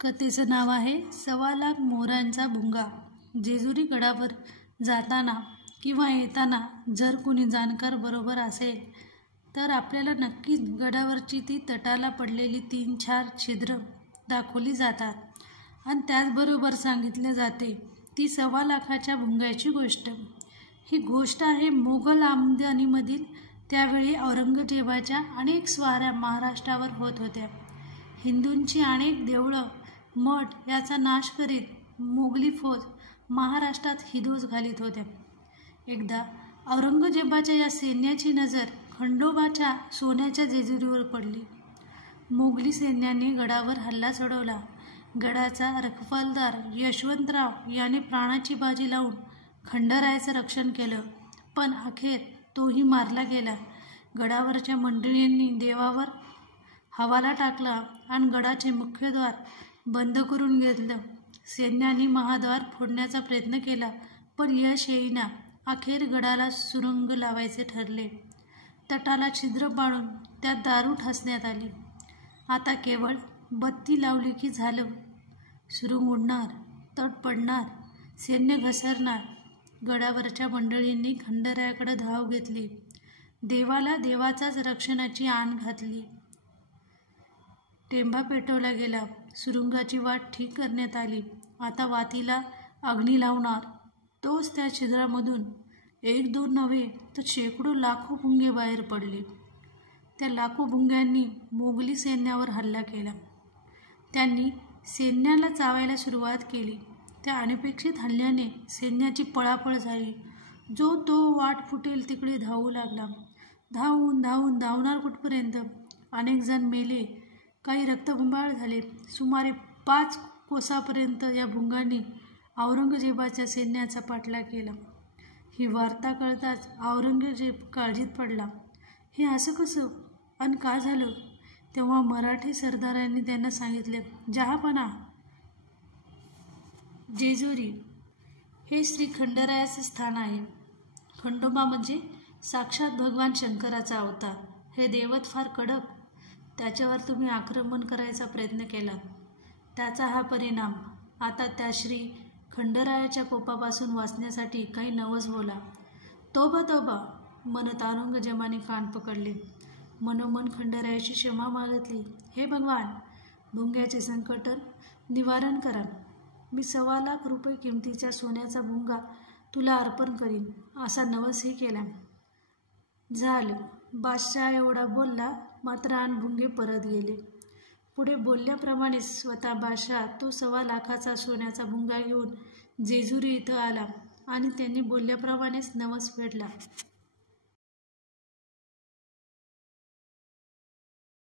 कथेचं नाव आहे 1.25 मोरांचा भुंगा। जेजुरी गडावर जाताना किंवा येताना जर कुणी जाणकार बरोबर असेल तर आपल्याला नक्कीच गडावरची ती तटाला पडलेली 3-4 छिद्र दाखवली जातात आणि त्याचबरोबर सांगितले जाते ती 1.25 लाखाच्या भुंग्याची गोष्ट। ही गोष्ट आहे मोगल आमदानीमधील। त्यावेळी औरंगजेबाच्या अनेक स्वाऱ्या महाराष्ट्रावर होत होत्या। हिंदूंची अनेक देवळं मठ याचा नाश करीत मोगली फौज महाराष्ट्रात हिदोस घालीत होत्या। एकदा औरंगजेबाच्या या सैन्याची नजर खंडोबाच्या सोन्याच्या जेजुरीवर पडली। मोगली सैन्याने गडावर हल्ला चढवला। गडाचा रखवालदार यशवंतराव याने प्राणाची बाजी लावून खंडरायाचं रक्षण केलं, पण अखेर तोही मारला गेला। गडावरच्या मंडळींनी देवावर हवाला टाकला आणि गडाचे मुख्यद्वार बंद करून घेतलं। सैन्याने महाद्वार फोडण्याचा प्रयत्न केला, पण यश येईना। अखेर गडाला सुरुंग लावायचे ठरले। तटाला छिद्र पाडून त्यात दारू ठसण्यात आली। आता केवळ बत्ती लावली की झालं। सुरुंग उडणार, तट पडणार, सैन्य घसरणार। गडावरच्या मंडळींनी खंडरायाकडे धाव घेतली। देवाला देवाचाच रक्षणाची आण घातली। टेंभा पेटवला गेला। सुरुंगाची वाट ठीक करण्यात आली। आता वातीला अग्नी लावणार। तोच त्या छिद्रामधून 1-2 नव्हे तर शेकडो लाखो भुंगे बाहेर पडले। त्या लाखो भुंग्यांनी मोगली सैन्यावर हल्ला केला। त्यांनी सैन्याला चावायला सुरुवात केली। त्या अनपेक्षित हल्ल्याने सैन्याची पळापळ झाली। जो तो वाट फुटेल तिकडे धावू लागला। धावणार कुठपर्यंत? अनेक जण मेले, काही रक्तबंबाळ झाले। सुमारे 5 कोसापर्यंत या भुंगांनी औरंगजेबाच्या सैन्याचा पाठलाग केला। ही वार्ता कळताच औरंगजेब काळजीत पडला। हे असं कसं आणि का झालं? तेव्हा मराठी सरदारांनी त्यांना सांगितले, जहापना, जेजुरी हे श्री खंडरायाचं स्थान आहे। खंडोबा म्हणजे साक्षात भगवान शंकराचा अवतार। हे दैवत फार कडक, त्याच्यावर तुम्ही आक्रमण करायचा प्रयत्न केला, त्याचा हा परिणाम। आता त्या श्री खंडरायाच्या कोपापासून वाचण्यासाठी काही नवस बोला। तोबा तोबा म्हणत औरंगजेबाने कान पकडले। मनोमन खंडरायाची क्षमा मागितली। हे भगवान, भुंग्याचे संकट निवारण करा। मी 1.25 लाख रुपये किमतीचा सोन्याचा भुंगा तुला अर्पण करीन, असा नवसही केला। झालं। बादशाह एवढा बोलला, मात्र आन भुंगे परत गेले। पुढे बोलल्याप्रमाणे स्वतः बादशाह तो 1.25 लाखाचा सोन्याचा भुंगा घेऊन जेजुरी इथं आला आणि त्यांनी बोलल्याप्रमाणेच नवस फेडला।